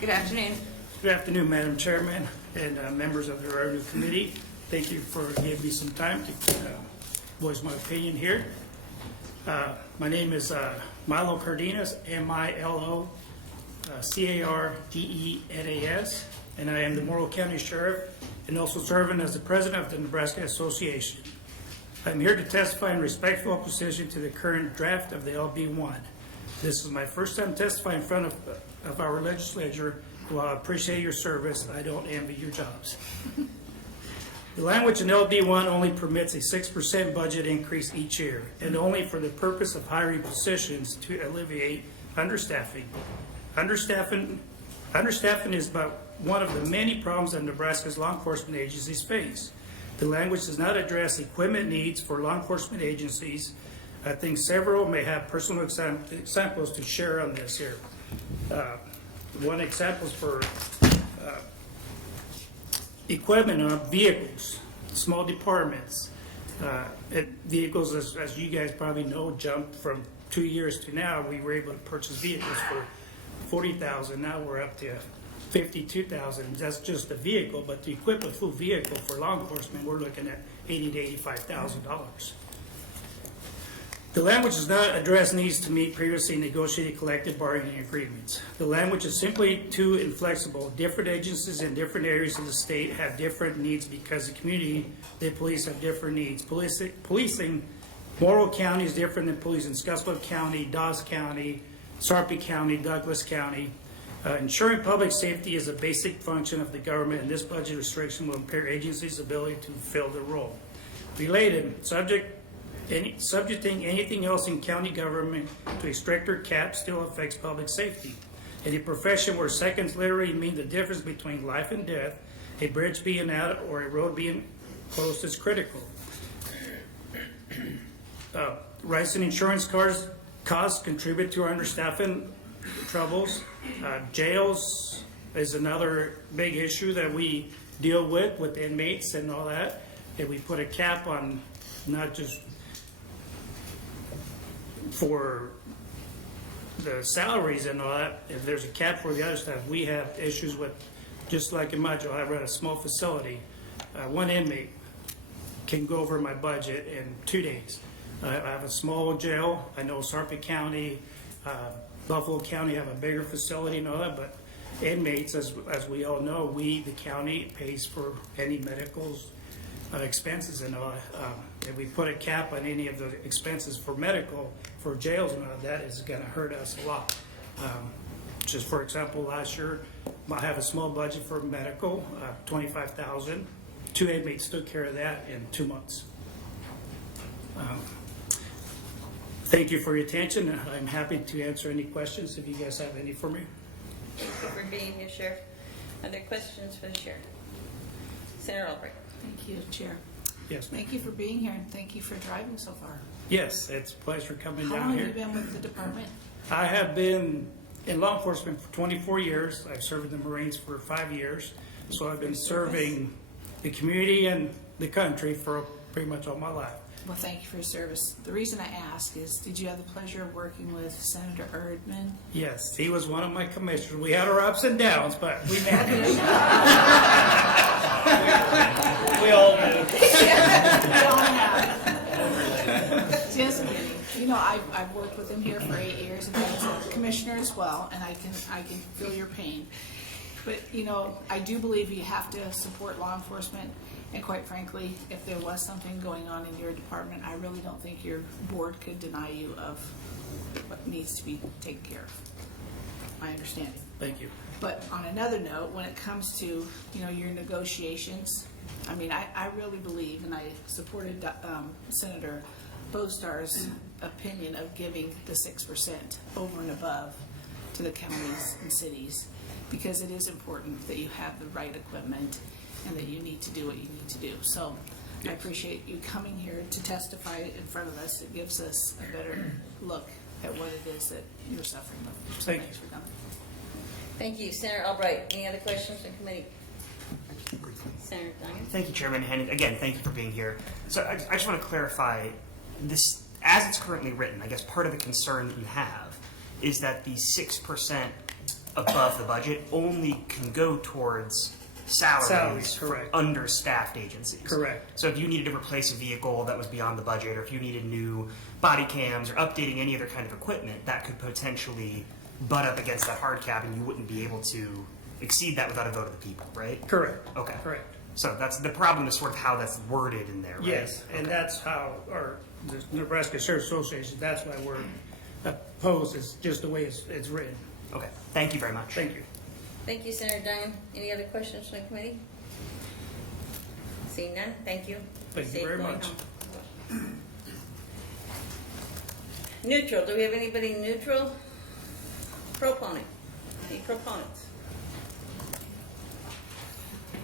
Good afternoon. Good afternoon, Madam Chairman and members of the Revenue Committee. Thank you for giving me some time to voice my opinion here. My name is Milo Cardenas, M-I-L-O C-A-R-D-E-N-A-S, and I am the Morrill County Sheriff and also serving as the President of the Nebraska Association. I'm here to testify in respectful opposition to the current draft of the LB1. This is my first time testifying in front of our legislature. While I appreciate your service, I don't envy your jobs. The language in LB1 only permits a 6% budget increase each year, and only for the purpose of hiring positions to alleviate understaffing. Understaffing is but one of the many problems that Nebraska's law enforcement agencies face. The language does not address equipment needs for law enforcement agencies. I think several may have personal examples to share on this here. One example is for equipment on vehicles, small departments. Vehicles, as you guys probably know, jumped from 2 years to now. We were able to purchase vehicles for $40,000. Now we're up to $52,000. That's just the vehicle, but to equip a full vehicle for law enforcement, we're looking at $80,000 to $85,000. The language does not address needs to meet previously negotiated collective bargaining agreements. The language is simply too inflexible. Different agencies in different areas of the state have different needs because the community they police have different needs. Policing Morrill County is different than policing Scottsbluff County, Dawes County, Sarpy County, Douglas County. Ensuring public safety is a basic function of the government, and this budget restriction will impair agencies' ability to fulfill their role. Related, subjecting anything else in county government to a stricter cap still affects public safety. In a profession where seconds literally mean the difference between life and death, a bridge being out or a road being closed is critical. Rising insurance costs contribute to our understaffing troubles. Jails is another big issue that we deal with inmates and all that. And we put a cap on not just for the salaries and all that. If there's a cap for the other stuff, we have issues with, just like in my jail, I run a small facility. One inmate can go over my budget in 2 days. I have a small jail. I know Sarpy County, Buffalo County have a bigger facility and all that, but inmates, as we all know, the county pays for any medicals, expenses and all that. If we put a cap on any of the expenses for medical, for jails and all that is going to hurt us a lot. Just for example, last year, I have a small budget for medical, $25,000. 2 inmates took care of that in 2 months. Thank you for your attention. I'm happy to answer any questions if you guys have any for me. Thank you for being here, Sheriff. Are there questions for the Sheriff? Senator Albright. Thank you, Chair. Yes. Thank you for being here, and thank you for driving so far. Yes, it's a pleasure coming How down long here. have you been with the department? I have been in law enforcement for 24 years. I've served in the Marines for 5 years. So I've been serving the community and the country for pretty much all my life. Well, thank you for your service. The reason I ask is, did you have the pleasure of working with Senator Erdman? Yes, he was one of my commissioners. We had our ups and downs, but we managed. We all do. Just kidding. You know, I've worked with him here for 8 years, and I was a commissioner as well, and I can feel your pain. But, you know, I do believe you have to support law enforcement. And quite frankly, if there was something going on in your department, I really don't think your board could deny you of what needs to be taken care of. I understand it. Thank you. But on another note, when it comes to, you know, your negotiations, I mean, I really believe, and I supported Senator Bostar's opinion of giving the 6% over and above to the counties and cities, because it is important that you have the right equipment and that you need to do what you need to do. So I appreciate you coming here to testify in front of us. It gives us a better look at what it is that you're suffering with. So thanks for coming. Thank you. Senator Albright. Any other questions from committee? Senator Duncan. Thank you, Chairman. And again, thank you for being here. So I just want to clarify this, as it's currently written, I guess part of the concern that you have is that the 6% above the budget only can go towards salaries Salaries, for correct. understaffed agencies. Correct. So if you needed to replace a vehicle that was beyond the budget, or if you needed new body cams or updating any other kind of equipment, that could potentially butt up against that hard cap, and you wouldn't be able to exceed that without a vote of the people, right? Correct. Okay. Correct. So that's the problem, is sort of how that's worded in there, right? Yes, and that's how the Nebraska Sheriff Association, that's why we're opposed, is just the way it's written. Okay. Thank you very much. Thank you. Thank you, Senator Dunn. Any other questions from the committee? Seeing none, thank you. Thank you Safe very going much. home. Neutral, do we have anybody neutral? Proponent? Any proponents?